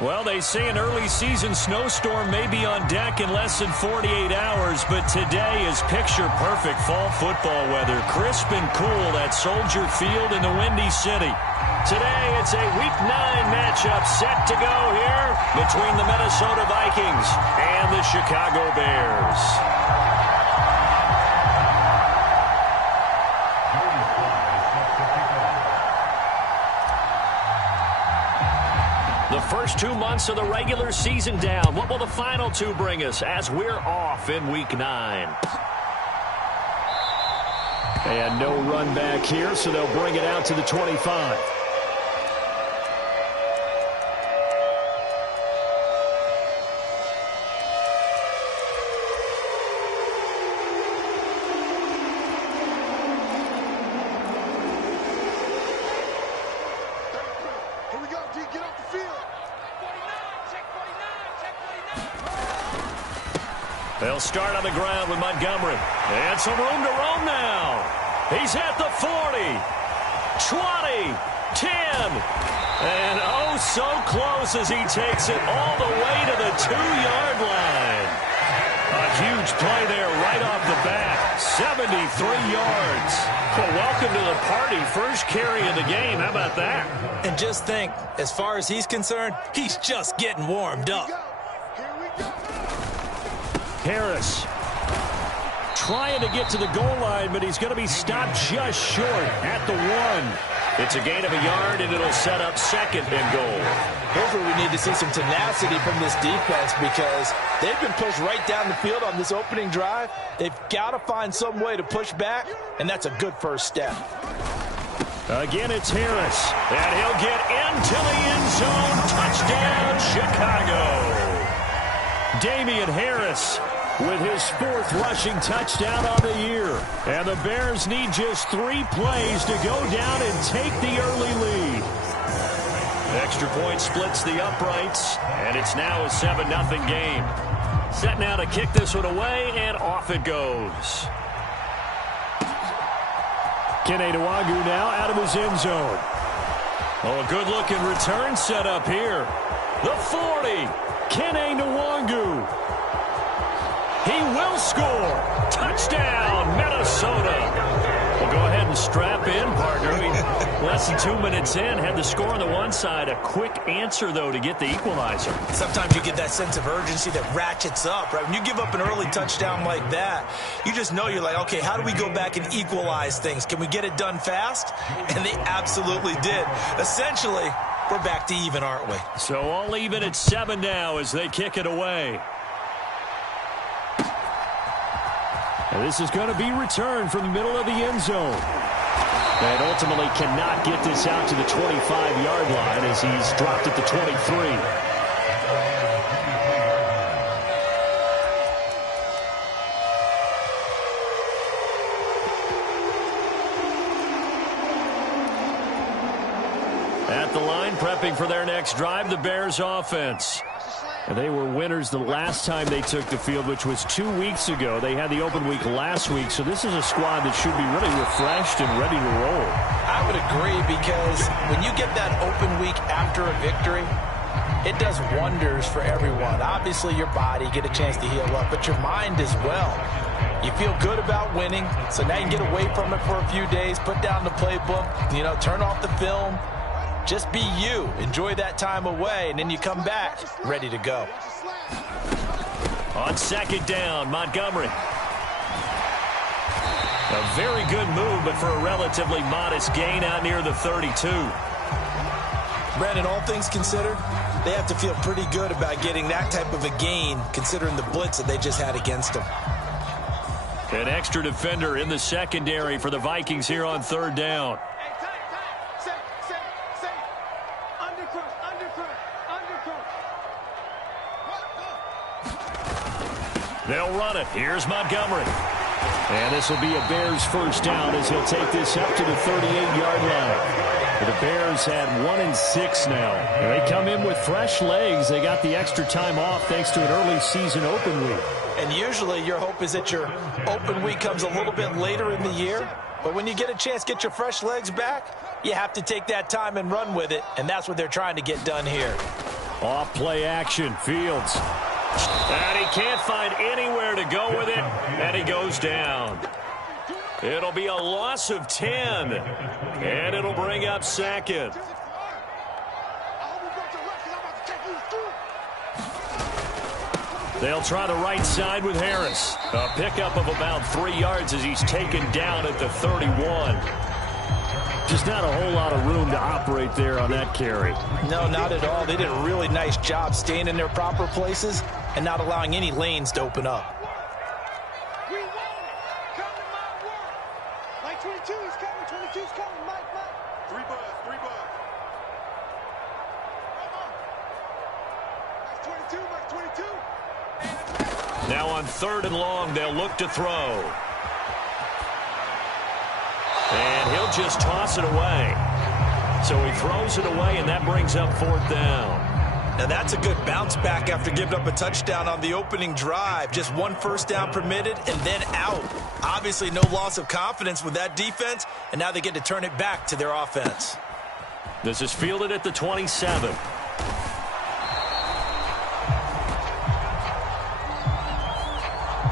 Well, they say an early season snowstorm may be on deck in less than 48 hours, but today is picture-perfect fall football weather. Crisp and cool at Soldier Field in the Windy City. Today, it's a Week 9 matchup set to go here between the Minnesota Vikings and the Chicago Bears. The first 2 months of the regular season down. What will the final 2 bring us as we're off in Week 9? And no run back here, so they'll bring it out to the 25. They'll start on the ground with Montgomery. And some room to roam now. He's at the 40, 20, 10. And oh, so close as he takes it all the way to the 2-yard line. A huge play there right off the bat. 73 yards. Well, welcome to the party. First carry of the game. How about that? And just think, as far as he's concerned, he's just getting warmed up. Harris trying to get to the goal line, but he's going to be stopped just short at the 1. It's a gain of a yard, and it'll set up second and goal. Here's where we need to see some tenacity from this defense because they've been pushed right down the field on this opening drive. They've got to find some way to push back, and that's a good first step. Again, it's Harris, and he'll get into the end zone. Touchdown, Chicago. Damian Harris with his 4th rushing touchdown on the year. And the Bears need just 3 plays to go down and take the early lead. Extra point splits the uprights, and it's now a 7-0 game. Set now to kick this one away, and off it goes. Kene Nwagu now out of his end zone. Oh, a good-looking return set up here. The 40, Kene Nwagu. He will score. Touchdown, Minnesota. Well, go ahead and strap in, partner. Less than 2 minutes in, had the score on the one side. A quick answer, though, to get the equalizer. Sometimes you get that sense of urgency that ratchets up, right? When you give up an early touchdown like that, you just know you're like, okay, how do we go back and equalize things? Can we get it done fast? And they absolutely did. Essentially, we're back to even, aren't we? So all even at 7 now as they kick it away. And this is going to be returned from the middle of the end zone. And ultimately cannot get this out to the 25-yard line as he's dropped at the 23. At the line, prepping for their next drive, the Bears offense. And they were winners the last time they took the field, which was 2 weeks ago. They had the open week last week, so this is a squad that should be really refreshed and ready to roll. I would agree because when you get that open week after a victory, it does wonders for everyone. Obviously, your body, get a chance to heal up, but your mind as well. You feel good about winning, so now you can get away from it for a few days, put down the playbook, turn off the film. Just be you. Enjoy that time away, and then you come back ready to go. On second down, Montgomery. A very good move, but for a relatively modest gain out near the 32. Brandon, all things considered, they have to feel pretty good about getting that type of a gain, considering the blitz that they just had against them. An extra defender in the secondary for the Vikings here on third down. They'll run it. Here's Montgomery. And this will be a Bears first down as he'll take this up to the 38-yard line. The Bears had 1 and 6 now. And they come in with fresh legs. They got the extra time off thanks to an early season open week. And usually your hope is that your open week comes a little bit later in the year. But when you get a chance to get your fresh legs back, you have to take that time and run with it. And that's what they're trying to get done here. Off play action, Fields. And he can't find anywhere to go with it, and he goes down. It'll be a loss of 10, and it'll bring up second. They'll try the right side with Harris. A pickup of about 3 yards as he's taken down at the 31. Just not a whole lot of room to operate there on that carry. No, not at all. They did a really nice job staying in their proper places and not allowing any lanes to open up. We want it. Come to my work. Like 22 is coming. 22 is coming. Mike. 3 buzz. Mike 22. Mike 22. Now on 3rd and long, they'll look to throw. And he'll just toss it away. So he throws it away, and that brings up 4th down. Now that's a good bounce back after giving up a touchdown on the opening drive. Just 1 first down permitted and then out. Obviously no loss of confidence with that defense, and now they get to turn it back to their offense. This is fielded at the 27.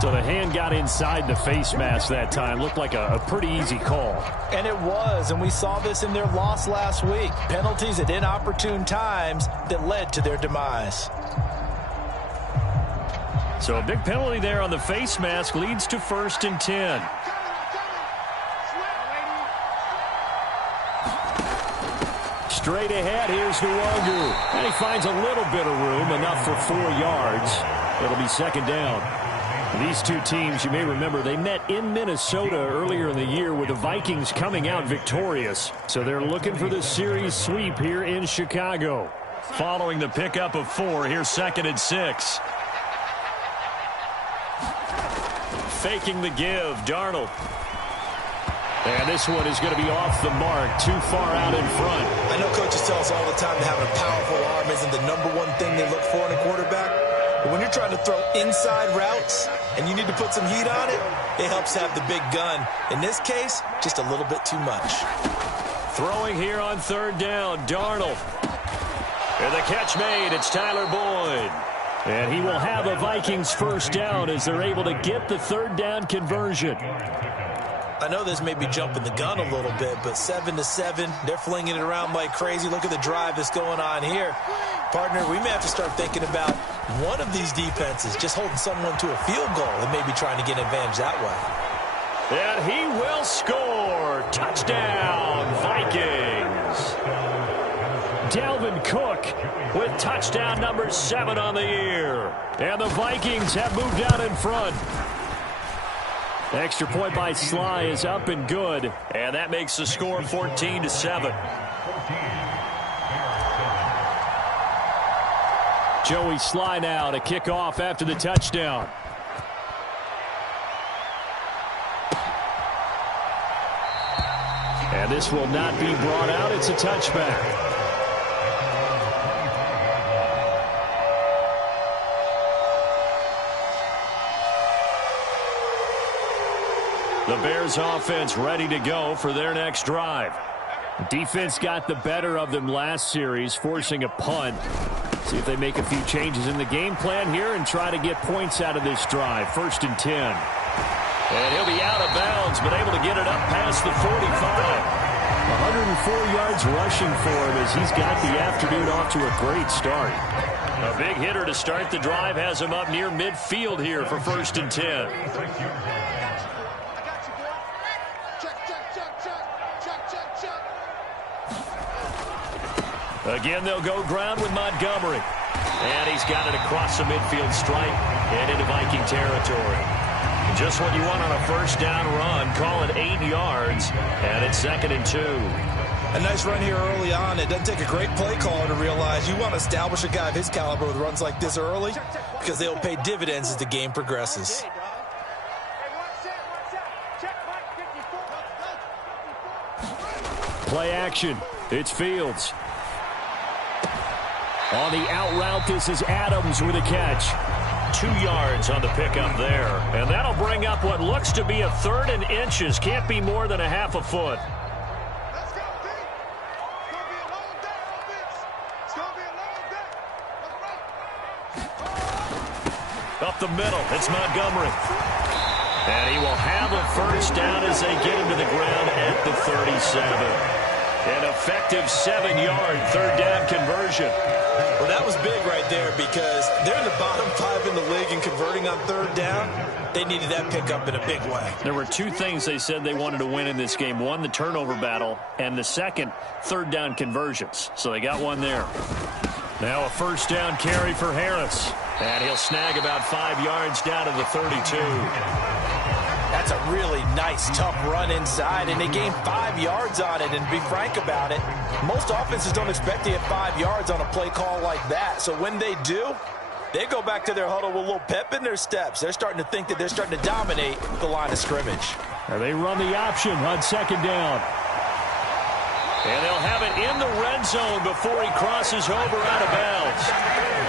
So the hand got inside the face mask that time. Looked like a pretty easy call. And it was, and we saw this in their loss last week. Penalties at inopportune times that led to their demise. So a big penalty there on the face mask leads to 1st and 10. Straight ahead, here's Nwangu. And he finds a little bit of room, enough for 4 yards. It'll be 2nd down. These two teams, you may remember, they met in Minnesota earlier in the year with the Vikings coming out victorious. So they're looking for the series sweep here in Chicago. Following the pickup of 4, here's 2nd and 6. Faking the give, Darnold. And this one is going to be off the mark, too far out in front. I know coaches tell us all the time that having a powerful arm isn't the #1 thing they look for in a quarterback. But when you're trying to throw inside routes and you need to put some heat on it, it helps have the big gun. In this case, just a little bit too much. Throwing here on 3rd down, Darnold. And the catch made, it's Tyler Boyd. And he will have a Vikings 1st down as they're able to get the 3rd down conversion. I know this may be jumping the gun a little bit, but 7-7, they're flinging it around like crazy. Look at the drive that's going on here. Partner, we may have to start thinking about one of these defenses just holding someone to a field goal and maybe trying to get an advantage that way. And he will score. Touchdown, Vikings. Dalvin Cook with touchdown number 7 on the year. And the Vikings have moved out in front. Extra point by Sly is up and good. And that makes the score 14-7. Joey Sly now to kick off after the touchdown. And this will not be brought out. It's a touchback. The Bears offense ready to go for their next drive. Defense got the better of them last series, forcing a punt. See if they make a few changes in the game plan here and try to get points out of this drive. 1st and 10. And he'll be out of bounds, but able to get it up past the 45. 104 yards rushing for him as he's got the afternoon off to a great start. A big hitter to start the drive has him up near midfield here for 1st and 10. Again, they'll go ground with Montgomery. And he's got it across the midfield stripe and into Viking territory. Just what you want on a 1st down run. Call it 8 yards. And it's 2nd and 2. A nice run here early on. It doesn't take a great play caller to realize you want to establish a guy of his caliber with runs like this early because they'll pay dividends as the game progresses. Play action. It's Fields. On the out route, this is Adams with a catch. 2 yards on the pickup there. And that'll bring up what looks to be a 3rd and inches. Can't be more than a half a foot. Let's go, D. It's going to be a long day on this. It's going to be a long day. up the middle. It's Montgomery. And he will have a first down as they get him to the ground at the 37. An effective 7-yard third-down conversion. Well, that was big right there because they're in the bottom 5 in the league in converting on third down. They needed that pickup in a big way. There were two things they said they wanted to win in this game. One, the turnover battle, and the second, third-down conversions. So they got one there. Now a first down carry for Harris. And he'll snag about 5 yards down to the 32. That's a really nice, tough run inside, and they gained 5 yards on it. And to be frank about it, most offenses don't expect to get 5 yards on a play call like that. So when they do, they go back to their huddle with a little pep in their steps. They're starting to think that they're starting to dominate the line of scrimmage. And they run the option on second down. And they'll have it in the red zone before he crosses over out of bounds.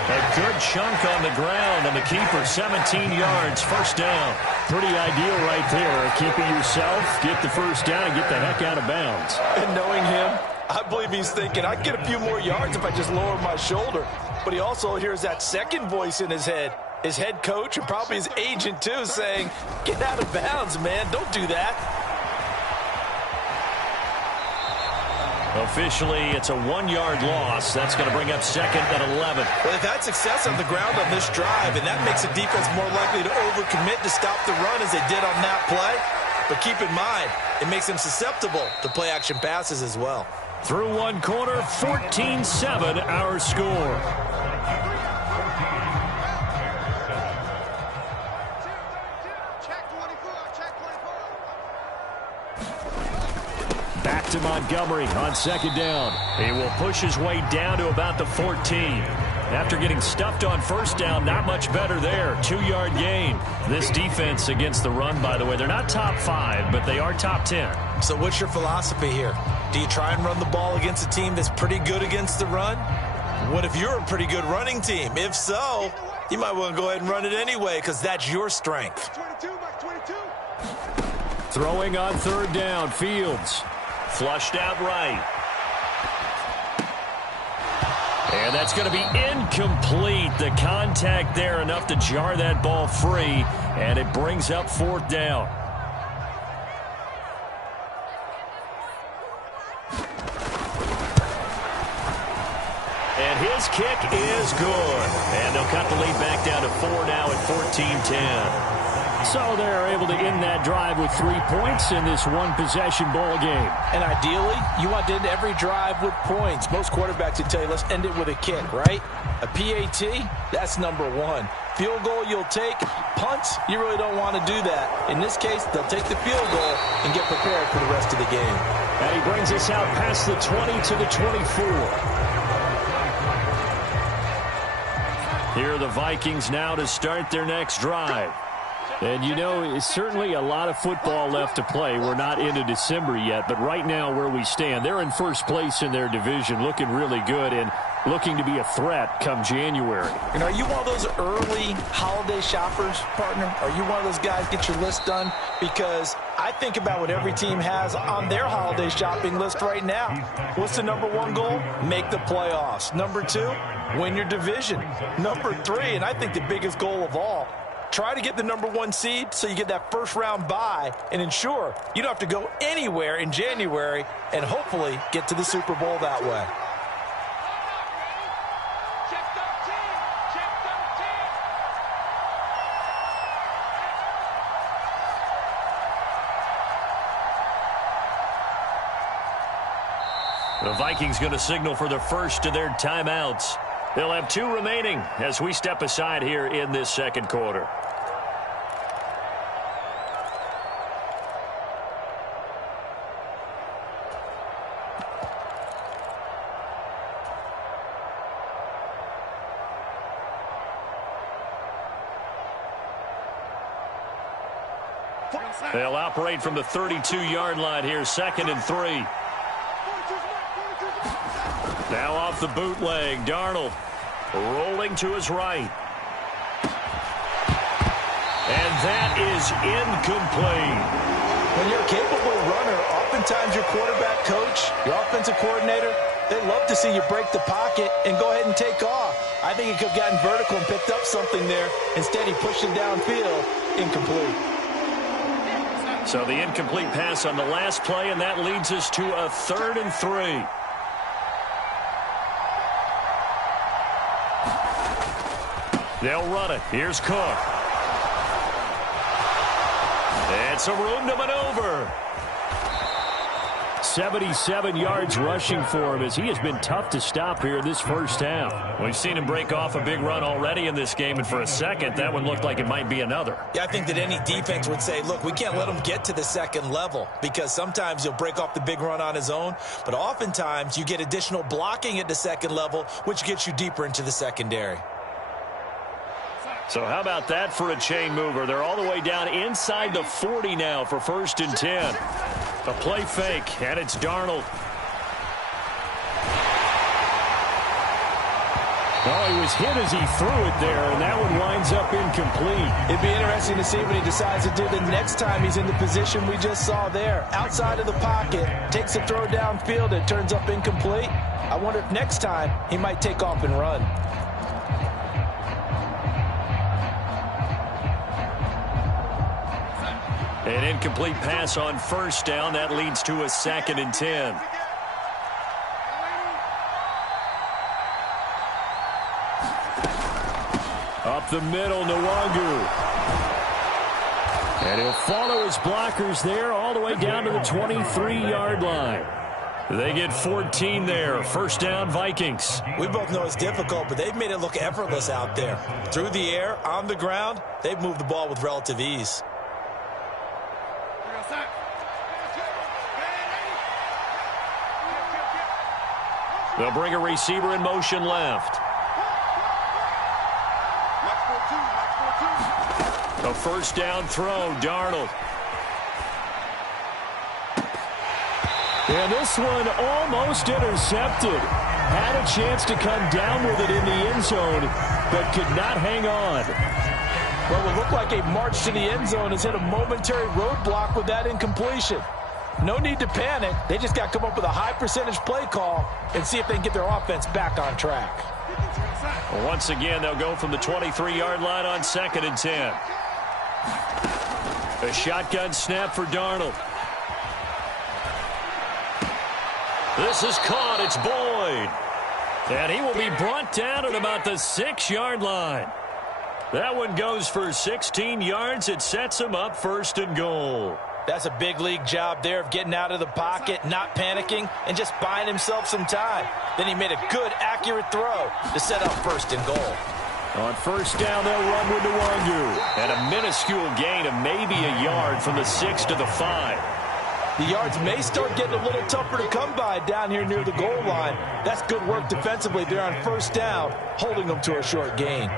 A good chunk on the ground, and the keeper 17 yards, first down. Pretty ideal right there. Keep it yourself, get the first down, and get the heck out of bounds. And knowing him, I believe he's thinking, I can get a few more yards if I just lower my shoulder. But he also hears that second voice in his head, his head coach and probably his agent too, saying, get out of bounds, man. Don't do that. Officially, it's a 1-yard loss. That's going to bring up second and 11. Well, they've had success on the ground on this drive, and that makes the defense more likely to overcommit to stop the run as they did on that play. But keep in mind, it makes them susceptible to play-action passes as well. Through one quarter, 14-7 our score. Back to Montgomery on second down. He will push his way down to about the 14. After getting stuffed on first down, not much better there. 2-yard gain. This defense against the run, by the way, they're not top 5, but they are top 10. So what's your philosophy here? Do you try and run the ball against a team that's pretty good against the run? What if you're a pretty good running team? If so, you might want to go ahead and run it anyway because that's your strength. Throwing on third down, Fields. Flushed out right. And that's going to be incomplete. The contact there enough to jar that ball free, and it brings up fourth down. And his kick is good. And they'll cut the lead back down to 4 now at 14-10. So they're able to end that drive with 3 points in this one-possession ball game. And ideally, you want to end every drive with points. Most quarterbacks would tell you, let's end it with a kick, right? A PAT, that's number 1. Field goal you'll take. Punts, you really don't want to do that. In this case, they'll take the field goal and get prepared for the rest of the game. And he brings us out past the 20 to the 24. Here are the Vikings now to start their next drive. And, you know, it's certainly a lot of football left to play. We're not into December yet, but right now where we stand, they're in first place in their division, looking really good and looking to be a threat come January. And are you one of those early holiday shoppers, partner? Are you one of those guys get your list done? Because I think about what every team has on their holiday shopping list right now. What's the number 1 goal? Make the playoffs. Number 2, win your division. Number 3, and I think the biggest goal of all, try to get the number 1 seed so you get that first-round bye and ensure you don't have to go anywhere in January and hopefully get to the Super Bowl that way. The Vikings going to signal for the first of their timeouts. They'll have 2 remaining as we step aside here in this second quarter. They'll operate from the 32-yard line here, 2nd and 3. Now off the bootleg, Darnold rolling to his right. And that is incomplete. When you're a capable runner, oftentimes your quarterback coach, your offensive coordinator, they love to see you break the pocket and go ahead and take off. I think he could have gotten vertical and picked up something there. Instead, he pushed it downfield. Incomplete. So the incomplete pass on the last play, and that leads us to a 3rd and 3. They'll run it. Here's Cook. And some room to maneuver. 77 yards rushing for him as he has been tough to stop here in this first half. We've seen him break off a big run already in this game, and for a second, that one looked like it might be another. Yeah, I think that any defense would say, look, we can't let him get to the second level because sometimes he'll break off the big run on his own, but oftentimes you get additional blocking at the second level, which gets you deeper into the secondary. So how about that for a chain mover? They're all the way down inside the 40 now for 1st and 10. A play fake, and it's Darnold. Oh, he was hit as he threw it there, and that one winds up incomplete. It'd be interesting to see what he decides to do the next time he's in the position we just saw there. Outside of the pocket, takes a throw downfield, it turns up incomplete. I wonder if next time he might take off and run. An incomplete pass on 1st down. That leads to a 2nd and 10. Up the middle, Nwangu. And he'll follow his blockers there all the way down to the 23-yard line. They get 14 there. 1st down, Vikings. We both know it's difficult, but they've made it look effortless out there. Through the air, on the ground, they've moved the ball with relative ease. They'll bring a receiver in motion left. A 1st down throw, Darnold. And this one almost intercepted. Had a chance to come down with it in the end zone, but could not hang on. Well, it looked like a march to the end zone has hit a momentary roadblock with that incompletion. No need to panic. They just got to come up with a high percentage play call and see if they can get their offense back on track. Well, once again, they'll go from the 23-yard line on 2nd and 10. A shotgun snap for Darnold. This is caught. It's Boyd. And he will be brought down at about the 6-yard line. That one goes for 16 yards. It sets him up 1st and goal. That's a big league job there of getting out of the pocket, not panicking, and just buying himself some time. Then he made a good, accurate throw to set up 1st and goal. On 1st down, they'll run with Nwangu. And a minuscule gain of maybe a yard from the 6 to the 5. The yards may start getting a little tougher to come by down here near the goal line. That's good work defensively there on 1st down, holding them to a short gain.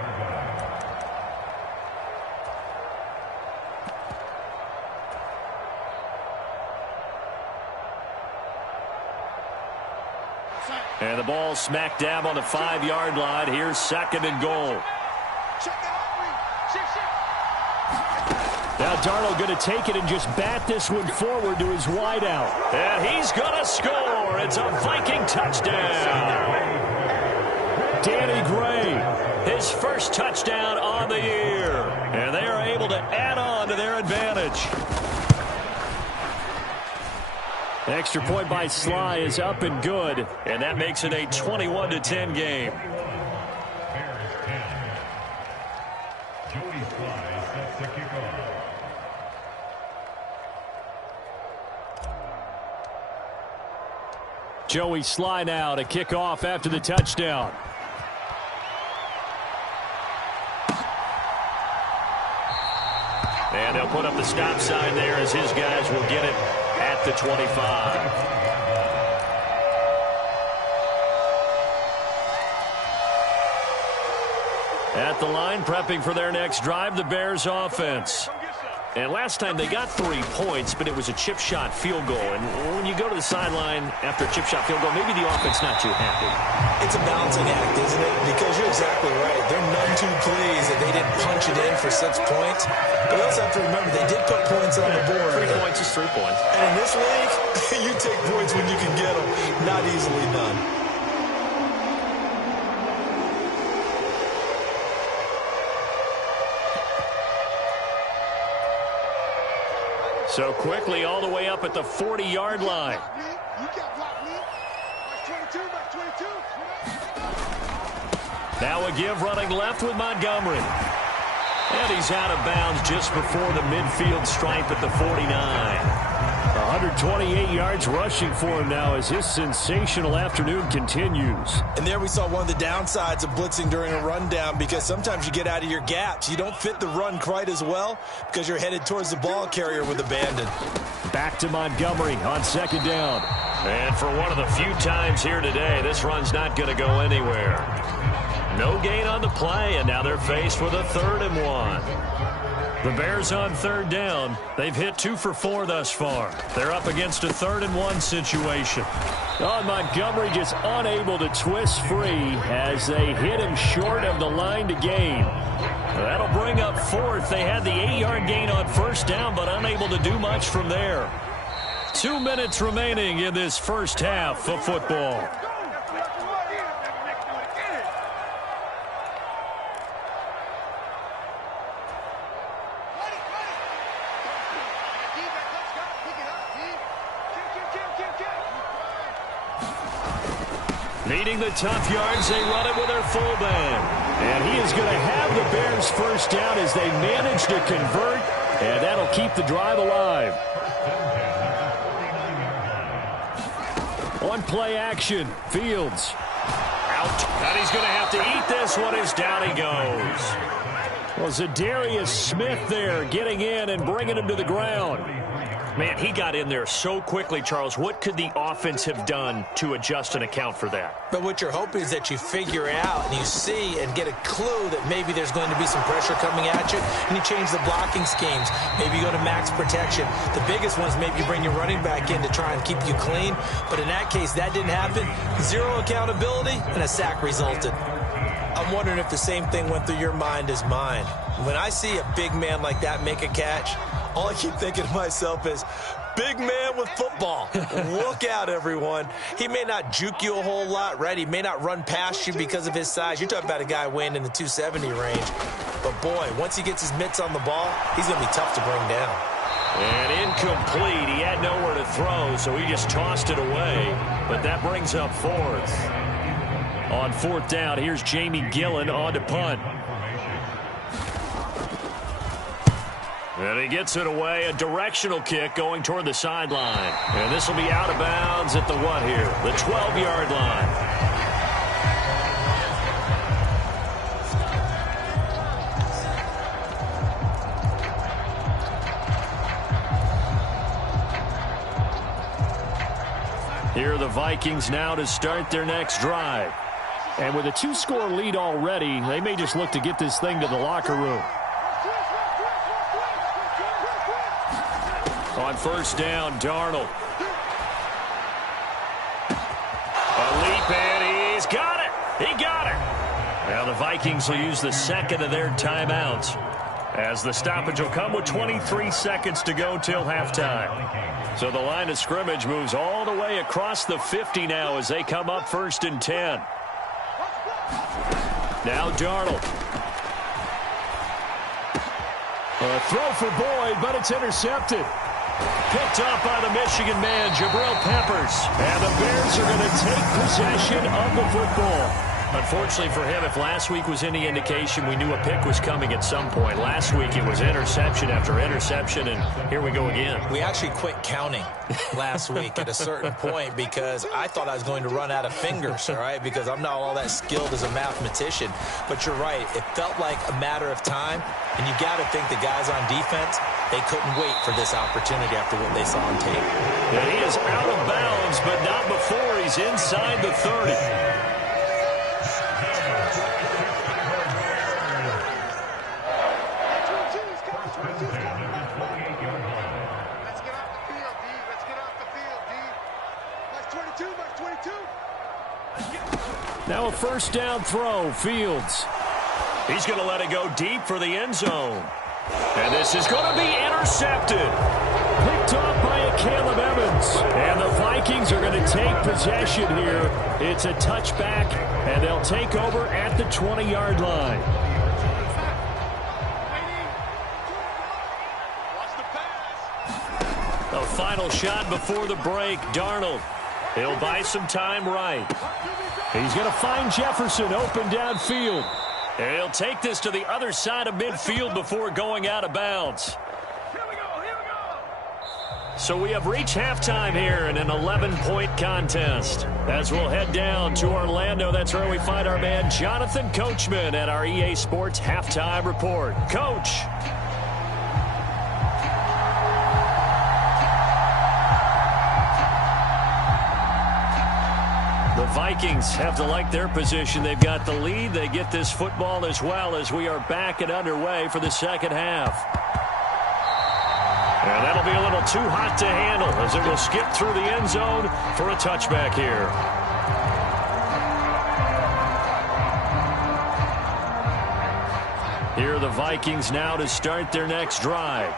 And the ball smack dab on the 5-yard line. Here's 2nd and goal. Now Darnold going to take it and just bat this one forward to his wideout. And he's going to score. It's a Viking touchdown. Danny Gray, his 1st touchdown on the year. And they are able to add on to their advantage. Extra point by Sly is up and good, and that makes it a 21-10 game. Joey Sly now to kick off after the touchdown. And they'll put up the stop sign there as his guys will get it at the 25. At the line, prepping for their next drive, the Bears offense. And last time they got 3 points, but it was a chip shot field goal. And when you go to the sideline after a chip shot field goal, maybe the offense not too happy. It's a balancing act, isn't it? Because you're exactly right. They're none too pleased that they didn't punch it in for 6 points. But you also have to remember they did put points on the board. 3 points is 3 points. And in this league, you take points when you can get them. Not easily done. So quickly all the way up at the 40-yard line. Now a give running left with Montgomery. And he's out of bounds just before the midfield stripe at the 49. 128 yards rushing for him now as his sensational afternoon continues. And there we saw one of the downsides of blitzing during a rundown, because sometimes you get out of your gaps. You don't fit the run quite as well because you're headed towards the ball carrier with abandon. Back to Montgomery on second down. And for one of the few times here today, this run's not going to go anywhere. No gain on the play, and now they're faced with a 3rd and 1. The Bears on third down. They've hit 2 for 4 thus far. They're up against a 3rd and 1 situation. Oh, Montgomery just unable to twist free as they hit him short of the line to gain. That'll bring up 4th. They had the 8-yard gain on first down, but unable to do much from there. 2 minutes remaining in this first half of football. Needing the tough yards, they run it with their fullback. And he is going to have the Bears first down as they manage to convert, and that'll keep the drive alive. On play action, Fields. Out, and he's going to have to eat this one as down he goes. Well, Zadarius Smith there getting in and bringing him to the ground. Man, he got in there so quickly, Charles. What could the offense have done to adjust and account for that? But what you're hoping is that you figure out and you see and get a clue that maybe there's going to be some pressure coming at you, and you change the blocking schemes. Maybe you go to max protection. The biggest ones, maybe you bring your running back in to try and keep you clean. But in that case, that didn't happen. 0 accountability, and a sack resulted. I'm wondering if the same thing went through your mind as mine. When I see a big man like that make a catch, all I keep thinking to myself is, big man with football. Look out, everyone. He may not juke you a whole lot, right? He may not run past you because of his size. You're talking about a guy weighing in the 270 range. But, boy, once he gets his mitts on the ball, he's going to be tough to bring down. And incomplete. He had nowhere to throw, so he just tossed it away. But that brings up 4th. On 4th down, here's Jamie Gillen on to punt. And he gets it away, a directional kick going toward the sideline. And this will be out of bounds at the what here? The 12-yard line. Here are the Vikings now to start their next drive. And with a 2-score lead already, they may just look to get this thing to the locker room. On first down, Darnold. A leap, and he's got it. He got it. Now the Vikings will use the second of their timeouts, as the stoppage will come with 23 seconds to go till halftime. So the line of scrimmage moves all the way across the 50 now as they come up 1st and 10. Now Darnold. A throw for Boyd, but it's intercepted. Picked up by the Michigan man, Jabril Peppers. And the Bears are going to take possession of the football. Unfortunately for him, if last week was any indication, we knew a pick was coming at some point. Last week it was interception after interception, and here we go again. We actually quit counting last week at a certain point because I thought I was going to run out of fingers, all right, because I'm not all that skilled as a mathematician. But you're right. It felt like a matter of time, and you got to think the guys on defense, they couldn't wait for this opportunity after what they saw on tape. And he is out of bounds, but not before he's inside the 30. Now a first down throw, Fields. He's going to let it go deep for the end zone. And this is going to be intercepted. Picked off by Caleb Evans. And the Vikings are going to take possession here. It's a touchback, and they'll take over at the 20-yard line. final shot before the break. Darnold. He'll buy some time right. He's going to find Jefferson open downfield. And he'll take this to the other side of midfield before going out of bounds. So we have reached halftime here in an 11-point contest. As we'll head down to Orlando, that's where we find our man Jonathan Coachman at our EA Sports Halftime Report. Coach. The Vikings have to like their position. They've got the lead. They get this football as well as we are back and underway for the second half. And that'll be a little too hot to handle as it will skip through the end zone for a touchback here. Here are the Vikings now to start their next drive.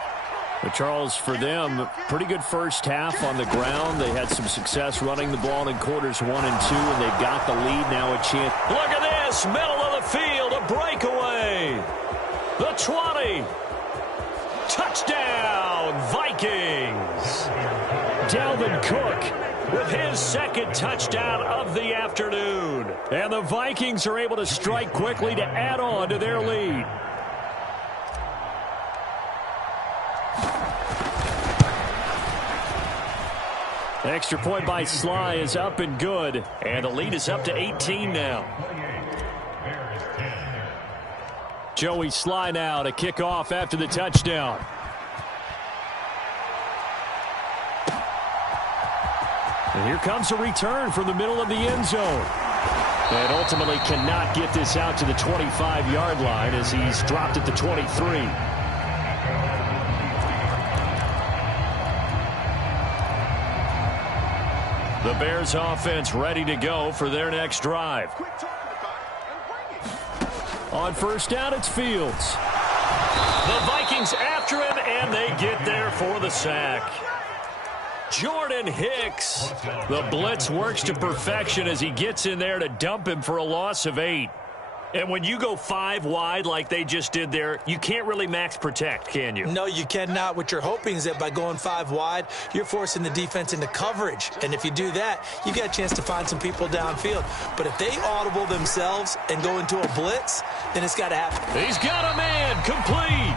But Charles, for them, pretty good first half on the ground. They had some success running the ball in quarters 1 and 2, and they've got the lead now a chance. Look at this, middle of the field, a breakaway. The 20. Touchdown, Vikings. Dalvin Cook with his second touchdown of the afternoon. And the Vikings are able to strike quickly to add on to their lead. Extra point by Sly is up and good. And the lead is up to 18 now. Joey Sly now to kick off after the touchdown. And here comes a return from the middle of the end zone. And ultimately cannot get this out to the 25-yard line as he's dropped at the 23. The Bears offense ready to go for their next drive. On first down, it's Fields. The Vikings after him, and they get there for the sack. Jordan Hicks. The blitz works to perfection as he gets in there to dump him for a loss of 8. And when you go 5 wide like they just did there, you can't really max protect, can you? No, you cannot. What you're hoping is that by going 5 wide, you're forcing the defense into coverage. And if you do that, you got a chance to find some people downfield. But if they audible themselves and go into a blitz, then it's got to happen. He's got a man complete.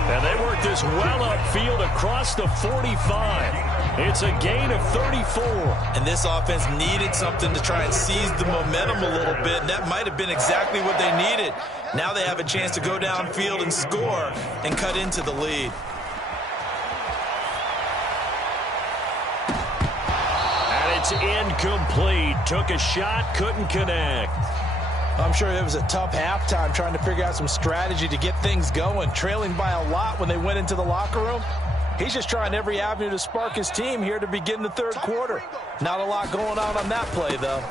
And they work this well upfield across the 45. It's a gain of 34. And this offense needed something to try and seize the momentum a little bit, and that might have been exactly what they needed. Now they have a chance to go downfield and score and cut into the lead. And it's incomplete. Took a shot, couldn't connect. I'm sure it was a tough halftime trying to figure out some strategy to get things going. Trailing by a lot when they went into the locker room. He's just trying every avenue to spark his team here to begin the third quarter. Not a lot going on that play, though.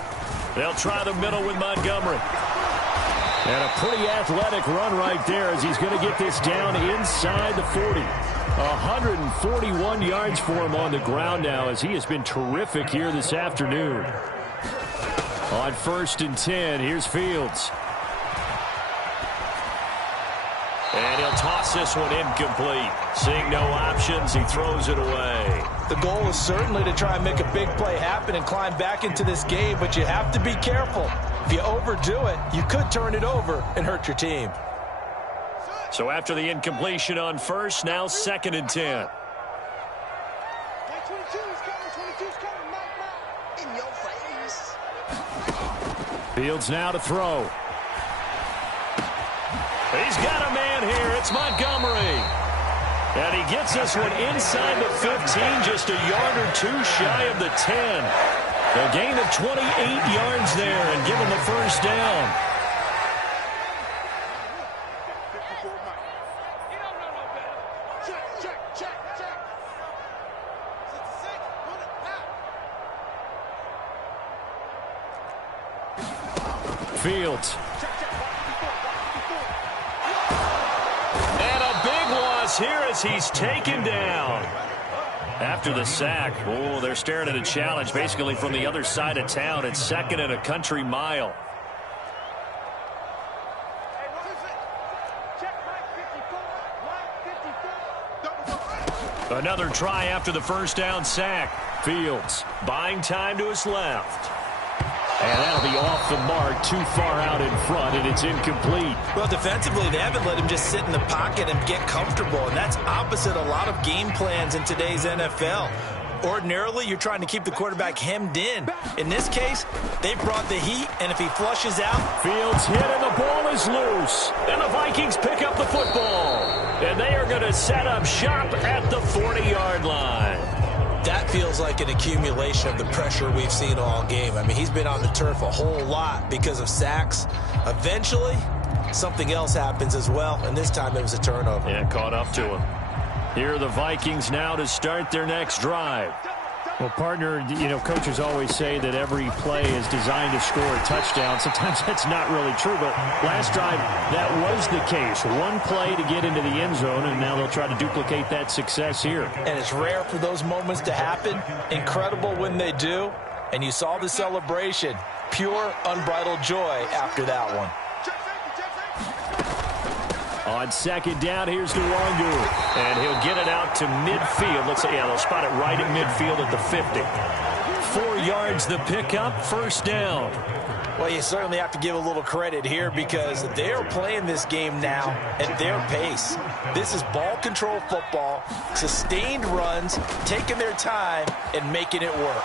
They'll try the middle with Montgomery. And a pretty athletic run right there as he's going to get this down inside the 40. 141 yards for him on the ground now as he has been terrific here this afternoon. On 1st and 10, here's Fields. And he'll toss this one incomplete. Seeing no options, he throws it away. The goal is certainly to try and make a big play happen and climb back into this game, but you have to be careful. If you overdo it, you could turn it over and hurt your team. So after the incompletion on 1st, now 2nd and 10. Fields now to throw. He's got a man here. It's Montgomery. And he gets this one inside the 15, just a yard or 2 shy of the 10. A gain of 28 yards there and give him the first down. Fields. And a big loss here as he's taken down. After the sack, oh, they're staring at a challenge basically from the other side of town. It's 2nd and a country mile. Another try after the first down sack. Fields buying time to his left. And that'll be off the mark, too far out in front, and it's incomplete. Well, defensively, they haven't let him just sit in the pocket and get comfortable, and that's opposite a lot of game plans in today's NFL. Ordinarily, you're trying to keep the quarterback hemmed in. In this case, they brought the heat, and if he flushes out... Fields hit, and the ball is loose. And the Vikings pick up the football. And they are going to set up shop at the 40-yard line. That feels like an accumulation of the pressure we've seen all game. I mean, he's been on the turf a whole lot because of sacks. Eventually, something else happens as well, and this time it was a turnover. Yeah, caught up to him. Here are the Vikings now to start their next drive. Well, partner, coaches always say that every play is designed to score a touchdown. Sometimes that's not really true, but last drive, that was the case. One play to get into the end zone, and now they'll try to duplicate that success here. And it's rare for those moments to happen. Incredible when they do. And you saw the celebration. Pure, unbridled joy after that one. On second down, here's Nwangu. And he'll get it out to midfield. Looks like, they'll spot it right at midfield at the 50. 4 yards the pickup, first down. Well, you certainly have to give a little credit here because they're playing this game now at their pace. This is ball control football, sustained runs, taking their time, and making it work.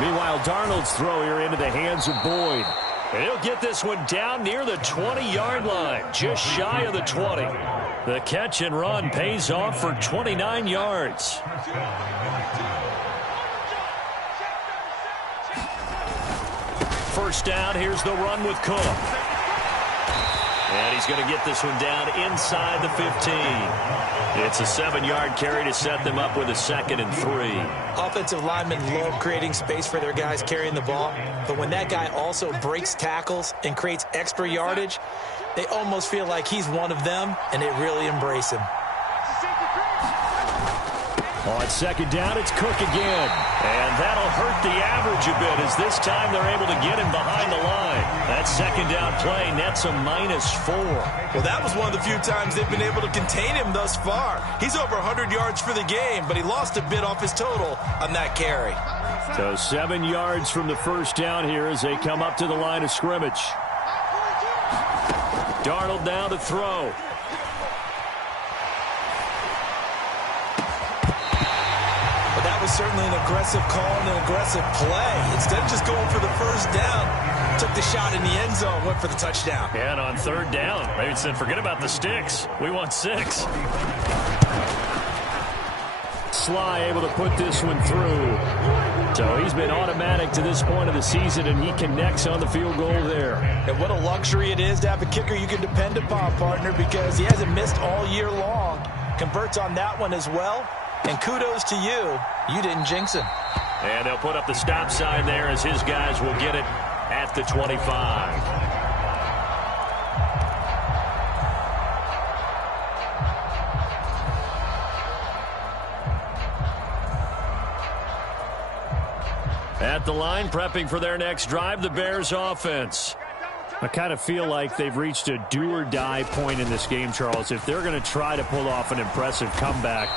Meanwhile, Darnold's throw here into the hands of Boyd. And he'll get this one down near the 20-yard line, just shy of the 20. The catch and run pays off for 29 yards. First down, here's the run with Cook. And he's going to get this one down inside the 15. It's a 7-yard carry to set them up with a 2nd and 3. Offensive linemen love creating space for their guys carrying the ball, but when that guy also breaks tackles and creates extra yardage, they almost feel like he's one of them, and they really embrace him. On second down, it's Cook again. And that'll hurt the average a bit as this time they're able to get him behind the line. That second down play nets a -4. Well, that was one of the few times they've been able to contain him thus far. He's over 100 yards for the game, but he lost a bit off his total on that carry. So 7 yards from the first down here as they come up to the line of scrimmage. Darnold now to throw. Was certainly an aggressive call and an aggressive play. Instead of just going for the first down, took the shot in the end zone, went for the touchdown. And on third down, maybe said, forget about the sticks. We want 6. Sly able to put this one through. So he's been automatic to this point of the season, and he connects on the field goal there. And what a luxury it is to have a kicker you can depend upon, partner, because he hasn't missed all year long. Converts on that one as well. And kudos to you. You didn't jinx him. And they'll put up the stop sign there as his guys will get it at the 25. At the line, prepping for their next drive, the Bears offense. I kind of feel like they've reached a do-or-die point in this game, Charles. If they're going to try to pull off an impressive comeback,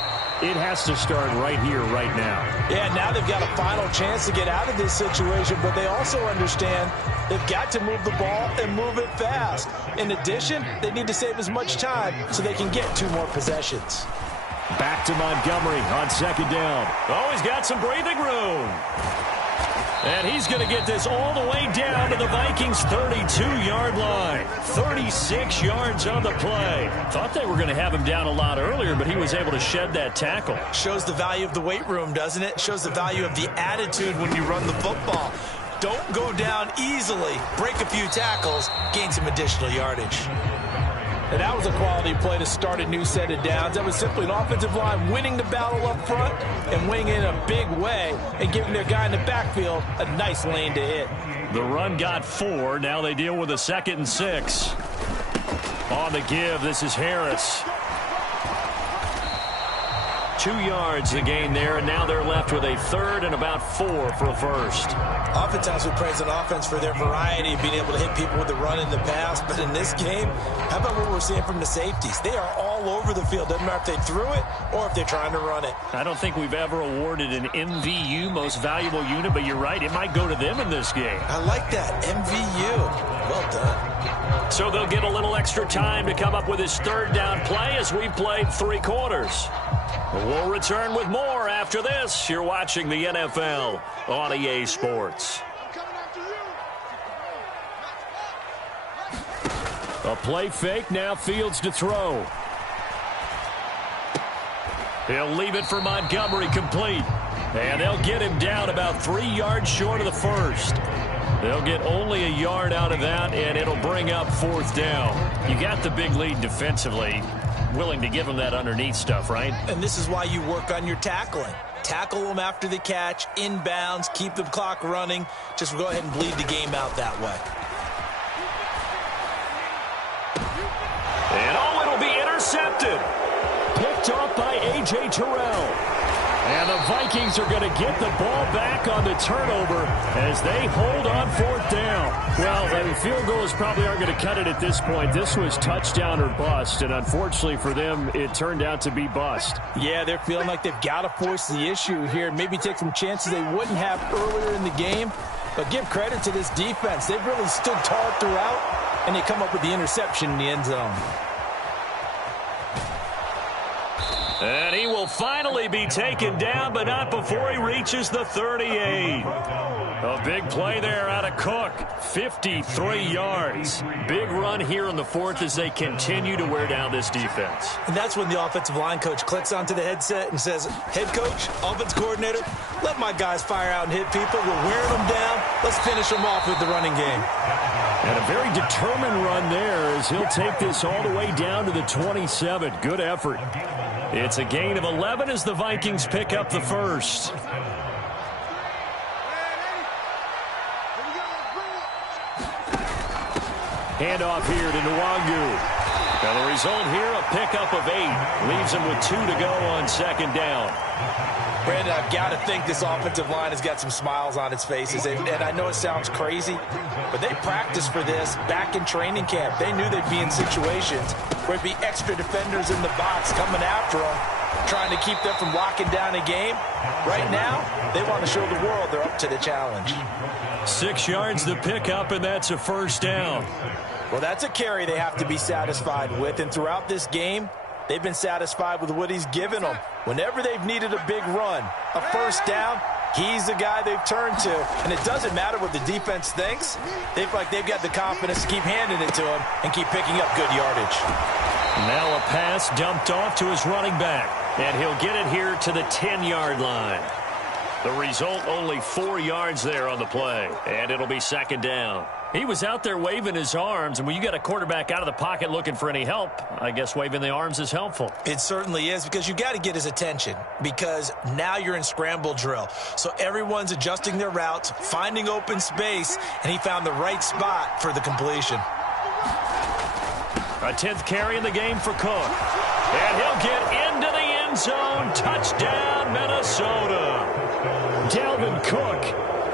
it has to start right here, right now. Yeah, now they've got a final chance to get out of this situation, but they also understand they've got to move the ball and move it fast. In addition, they need to save as much time so they can get 2 more possessions. Back to Montgomery on second down. Oh, he's got some breathing room. And he's going to get this all the way down to the Vikings' 32-yard line. 36 yards on the play. Thought they were going to have him down a lot earlier, but he was able to shed that tackle. Shows the value of the weight room, doesn't it? Shows the value of the attitude when you run the football. Don't go down easily. Break a few tackles. Gain some additional yardage. And that was a quality play to start a new set of downs. That was simply an offensive line winning the battle up front and winning in a big way and giving their guy in the backfield a nice lane to hit. The run got 4. Now they deal with a 2nd and 6. On the give, this is Harris. 2 yards the gain there, and now they're left with a third and about 4 for a first. Oftentimes we praise an offense for their variety of being able to hit people with the run in the pass, but in this game, how about what we're seeing from the safeties? They are all over the field. Doesn't matter if they threw it or if they're trying to run it. I don't think we've ever awarded an MVU, most valuable unit, but you're right, it might go to them in this game. I like that, MVU. Well done. So they'll get a little extra time to come up with his third down play as we've played 3 quarters. We'll return with more after this. You're watching the NFL on EA Sports. A play fake, now Fields to throw. He'll leave it for Montgomery, complete. And they'll get him down about 3 yards short of the first. They'll get only a yard out of that, and it'll bring up 4th down. You got the big lead defensively. Willing to give them that underneath stuff, right? And this is why you work on your tackling. Tackle them after the catch, inbounds, keep the clock running. Just go ahead and bleed the game out that way. And oh, it'll be intercepted. Picked off by A.J. Terrell. And the Vikings are going to get the ball back on the turnover as they hold on 4th down. Well, field goals probably aren't going to cut it at this point. This was touchdown or bust, and unfortunately for them, it turned out to be bust. Yeah, they're feeling like they've got to force the issue here, maybe take some chances they wouldn't have earlier in the game. But give credit to this defense. They've really stood tall throughout, and they come up with the interception in the end zone. And he will finally be taken down, but not before he reaches the 38. A big play there out of Cook. 53 yards. Big run here in the 4th as they continue to wear down this defense. And that's when the offensive line coach clicks onto the headset and says, head coach, offense coordinator, let my guys fire out and hit people. We're wearing them down. Let's finish them off with the running game. And a very determined run there as he'll take this all the way down to the 27. Good effort. It's a gain of 11 as the Vikings pick up the first. Handoff here to Nwangu. Now the result here, a pickup of 8. Leaves him with 2 to go on 2nd down. Brandon, I've got to think this offensive line has got some smiles on its faces. And I know it sounds crazy, but they practiced for this back in training camp. They knew they'd be in situations where it'd be extra defenders in the box coming after them, trying to keep them from locking down a game. Right now, they want to show the world they're up to the challenge. 6 yards to pick up, and that's a 1st down. Well, that's a carry they have to be satisfied with. And throughout this game, they've been satisfied with what he's given them. Whenever they've needed a big run, a 1st down, he's the guy they've turned to. And it doesn't matter what the defense thinks. They've got the confidence to keep handing it to him and keep picking up good yardage. Now a pass dumped off to his running back. And he'll get it here to the 10-yard line. The result, only 4 yards there on the play. And it'll be 2nd down. He was out there waving his arms, and when you got a quarterback out of the pocket looking for any help, I guess waving the arms is helpful. It certainly is, because you got to get his attention, because now you're in scramble drill. So everyone's adjusting their routes, finding open space, and he found the right spot for the completion. A 10th carry in the game for Cook. And he'll get into the end zone. Touchdown, Minnesota. Dalvin Cook,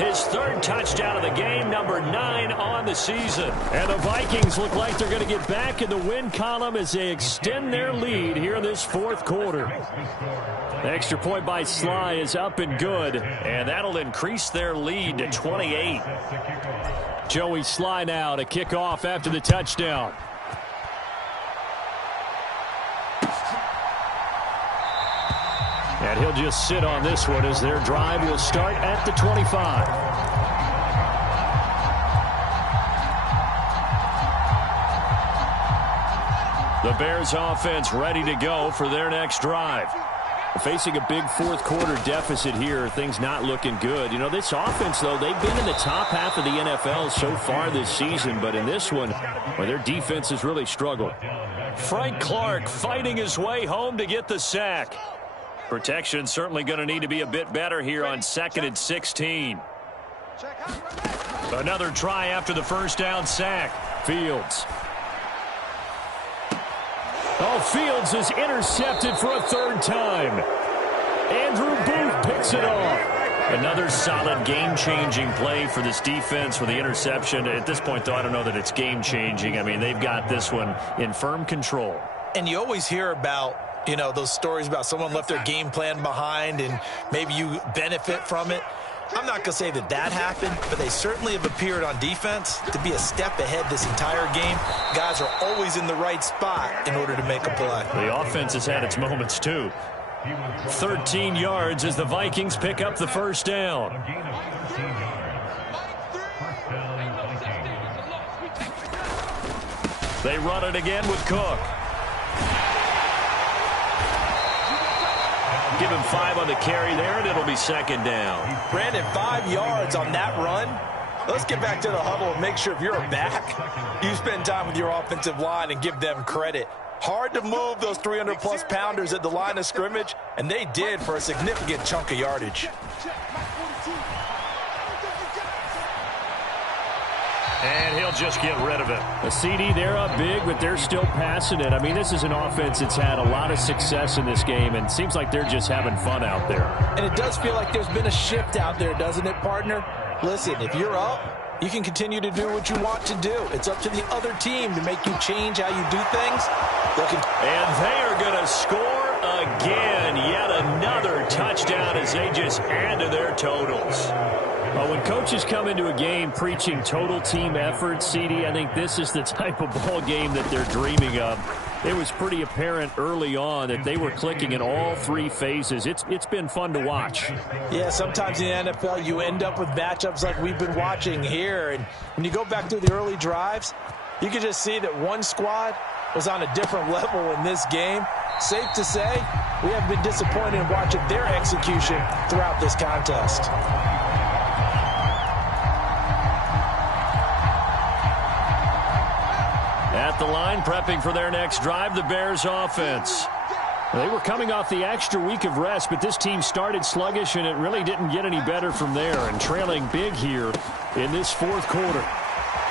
his 3rd touchdown of the game, number 9 on the season. And the Vikings look like they're going to get back in the win column as they extend their lead here in this 4th quarter. The extra point by Sly is up and good, and that'll increase their lead to 28. Joey Sly now to kick off after the touchdown. And he'll just sit on this one as their drive will start at the 25. The Bears offense ready to go for their next drive. Facing a big 4th quarter deficit here, things not looking good. You know, this offense, though, they've been in the top half of the NFL so far this season, but in this one, well, their defense has really struggled. Frank Clark fighting his way home to get the sack. Protection certainly going to need to be a bit better here on 2nd and 16. Another try after the 1st down sack. Fields. Oh, Fields is intercepted for a 3rd time. Andrew Booth picks it off. Another solid game-changing play for this defense with the interception. At this point, though, I don't know that it's game-changing. I mean, they've got this one in firm control. And you always hear about, you know, those stories about someone left their game plan behind and maybe you benefit from it. I'm not going to say that that happened, but they certainly have appeared on defense to be a step ahead this entire game. Guys are always in the right spot in order to make a play. The offense has had its moments, too. 13 yards as the Vikings pick up the first down. They run it again with Cook. Give him 5 on the carry there, and it'll be second down. Brandon, 5 yards on that run. Let's get back to the huddle and make sure if you're a back, you spend time with your offensive line and give them credit. Hard to move those 300-plus pounders at the line of scrimmage, and they did for a significant chunk of yardage. And he'll just get rid of it. A CD, they're up big, but they're still passing it. I mean, this is an offense that's had a lot of success in this game, and it seems like they're just having fun out there. And it does feel like there's been a shift out there, doesn't it, partner? Listen, if you're up, you can continue to do what you want to do. It's up to the other team to make you change how you do things. And they are going to score again. Yet another touchdown as they just add to their totals. When coaches come into a game preaching total team effort, CD, I think this is the type of ball game that they're dreaming of. It was pretty apparent early on that they were clicking in all 3 phases. It's been fun to watch. Yeah, sometimes in the NFL you end up with matchups like we've been watching here. And when you go back through the early drives, you can just see that one squad was on a different level in this game. Safe to say, we have been disappointed in watching their execution throughout this contest. At the line, prepping for their next drive, the Bears offense. They were coming off the extra week of rest, but this team started sluggish, and it really didn't get any better from there, and trailing big here in this fourth quarter.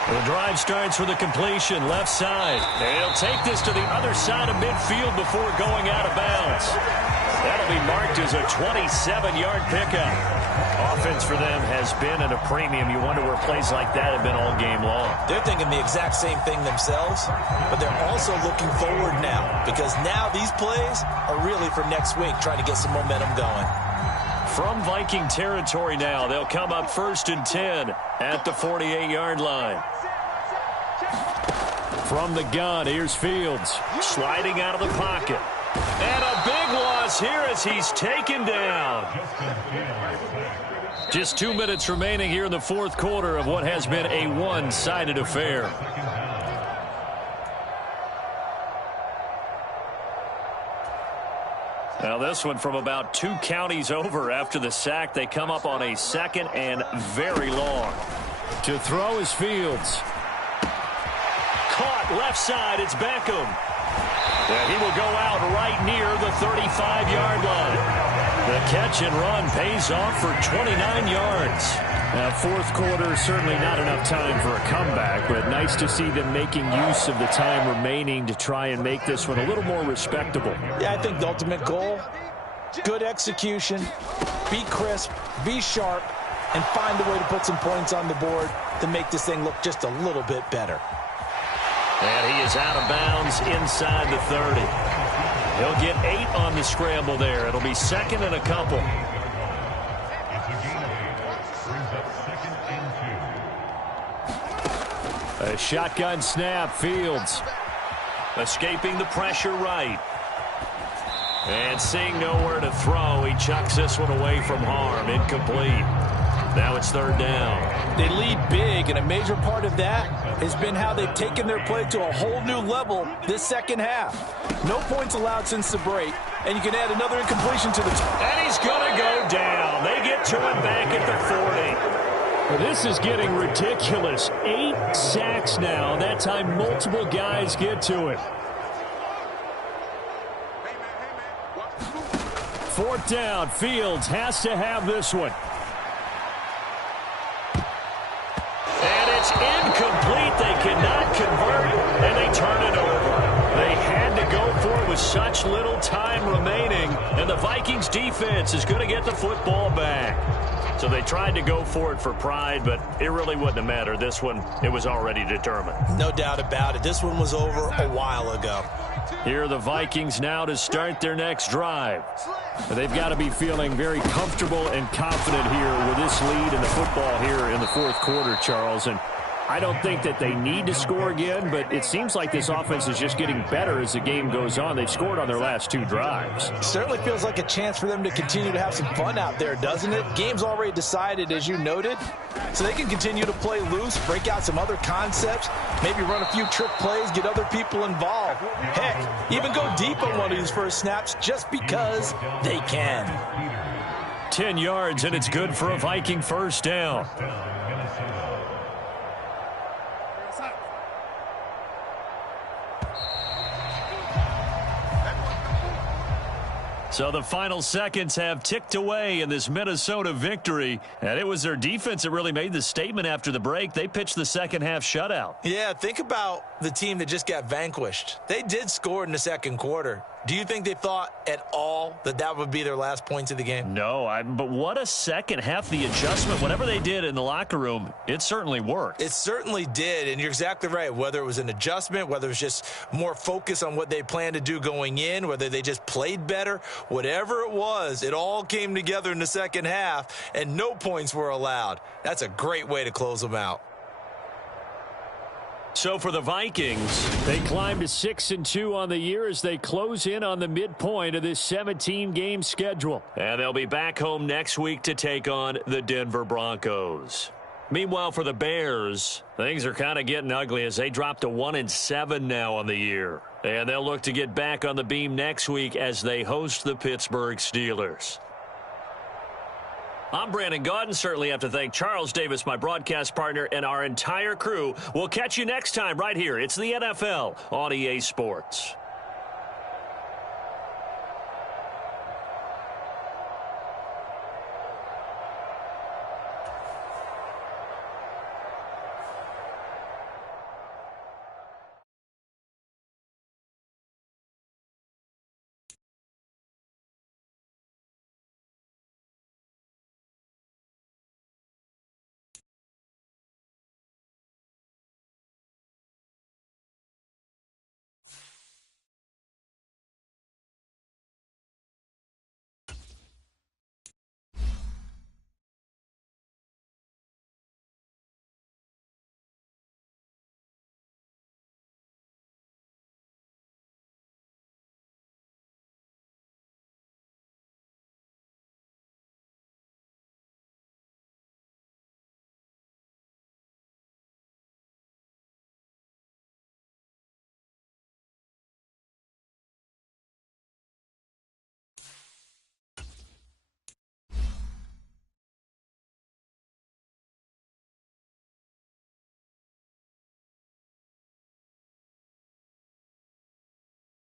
The drive starts with a completion, left side. They'll take this to the other side of midfield before going out of bounds. That'll be marked as a 27-yard pickup. Offense for them has been at a premium. You wonder where plays like that have been all game long. They're thinking the exact same thing themselves, but they're also looking forward now because now these plays are really for next week, trying to get some momentum going. From Viking territory now, they'll come up 1st and 10 at the 48-yard line. From the gun, here's Fields sliding out of the pocket. And a big loss here as he's taken down. Just 2 minutes remaining here in the fourth quarter of what has been a one-sided affair. Now this one from about 2 counties over after the sack. They come up on a 2nd and very long. To throw is Fields. Caught left side. It's Beckham. And he will go out right near the 35-yard line. The catch and run pays off for 29 yards. Now, fourth quarter, certainly not enough time for a comeback, but nice to see them making use of the time remaining to try and make this one a little more respectable. Yeah, I think the ultimate goal, good execution, be crisp, be sharp, and find a way to put some points on the board to make this thing look just a little bit better. And he is out of bounds inside the 30. He'll get 8 on the scramble there. It'll be 2nd and a couple. A shotgun snap, Fields. Escaping the pressure right. And seeing nowhere to throw, he chucks this one away from harm. Incomplete. Now it's 3rd down. They lead big, and a major part of that has been how they've taken their play to a whole new level this second half. No points allowed since the break, and you can add another incompletion to the team. And he's going to go down. They get to him back at the 40. Well, this is getting ridiculous. 8 sacks now. That time multiple guys get to it. 4th down. Fields has to have this one. It's incomplete. They cannot convert, and they turn it over. They had to go for it with such little time remaining, and the Vikings defense is going to get the football back. So they tried to go for it for pride, but it really wouldn't have mattered. This one, it was already determined. No doubt about it. This one was over a while ago. Here are the Vikings now to start their next drive. They've got to be feeling very comfortable and confident here with this lead in the football here in the fourth quarter, Charles. And I don't think that they need to score again, but it seems like this offense is just getting better as the game goes on. They've scored on their last 2 drives. Certainly feels like a chance for them to continue to have some fun out there, doesn't it? Game's already decided, as you noted, so they can continue to play loose, break out some other concepts, maybe run a few trick plays, get other people involved. Heck, even go deep on one of these first snaps just because they can. 10 yards, and it's good for a Viking first down. So the final seconds have ticked away in this Minnesota victory, and it was their defense that really made the statement after the break. They pitched the second half shutout. Yeah, think about the team that just got vanquished. They did score in the second quarter. Do you think they thought at all that that would be their last points of the game? No, but what a second half. The adjustment, whatever they did in the locker room, it certainly worked. It certainly did, and you're exactly right. Whether it was an adjustment, whether it was just more focus on what they planned to do going in, whether they just played better, whatever it was, it all came together in the second half, and no points were allowed. That's a great way to close them out. So for the Vikings, they climb to 6-2 on the year as they close in on the midpoint of this 17-game schedule. And they'll be back home next week to take on the Denver Broncos. Meanwhile, for the Bears, things are kind of getting ugly as they drop to 1-7 now on the year. And they'll look to get back on the beam next week as they host the Pittsburgh Steelers. I'm Brandon Gaudin. Certainly have to thank Charles Davis, my broadcast partner, and our entire crew. We'll catch you next time right here. It's the NFL on EA Sports.